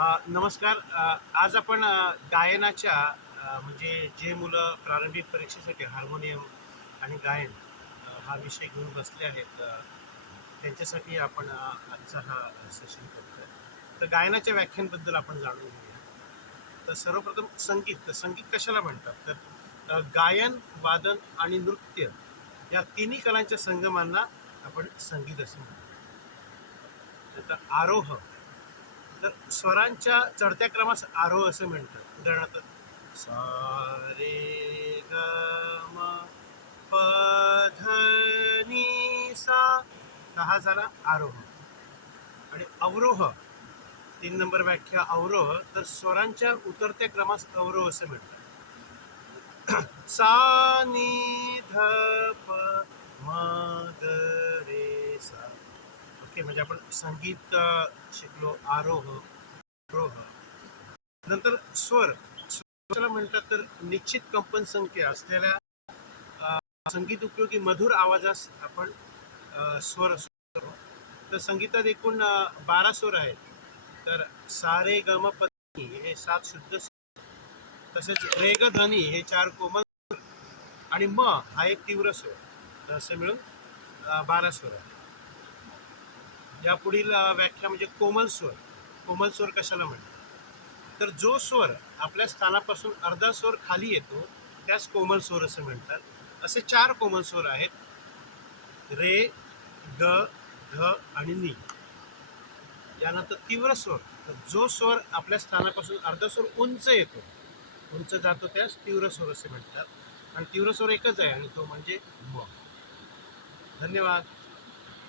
नमस्कार. आज आपण गायनाच्या म्हणजे जे मुलं प्रारंभिक परीक्षेसाठी हार्मोनियम आणि गायन हा विषय घेऊन बसले आहेत, त्यांच्यासाठी आपण आजचा हा सेशन करतोय. तर गायनाच्या व्याख्यांबद्दल आपण जाणून घेऊया. तर सर्वप्रथम संगीत. तर संगीत कशाला म्हणतात? तर गायन, वादन आणि नृत्य या तिन्ही कलांच्या संगमांना आपण संगीत असं म्हणतो. तर आरोह, तर स्वरांच्या चढत्या क्रमास आरोह असे म्हणतात. उदाहरणार्थ सा रे ग म प ध नी सा, तर हा झाला आरोह. आणि अवरोह, 3 नंबर व्याख्या अवरोह, तर स्वरांच्या उतरत्या क्रमास अवरोह असे म्हणतात. सा नी ध प म ग रे सा. ओके, म्हणजे आपण संगीत शिकलो. आरोह, अवरोह. नंतर स्वर. स्वराला म्हणतात तर निश्चित कंपन संख्या असलेल्या संगीत उपयोगी मधुर आवाजास आपण स्वर असतो. तर संगीतात एकूण 12 स्वर आहेत. तर सा रे ग म प ध नी हे 7 शुद्ध स्वर. तसेच रे ग ध नी हे 4 कोमल आणि म हा एक तीव्र स्वर. तर असे मिळून 12 स्वर आहेत. या पुढील व्याख्या म्हणजे कोमल स्वर. कोमल स्वर कशाला म्हणतात? तर जो स्वर आपल्या स्थानापासून अर्धा स्वर खाली येतो त्यास कोमल स्वर असे म्हणतात. असे 4 कोमल स्वर आहेत: रे, ग, ध आणि नी. यानंतर तीव्र स्वर. तर जो स्वर आपल्या स्थानापासून अर्धा स्वर उंच येतो, उंच जातो, त्यास तीव्र स्वर असे म्हणतात. आणि तीव्र स्वर एकच आहे आणि तो म्हणजे म. धन्यवाद.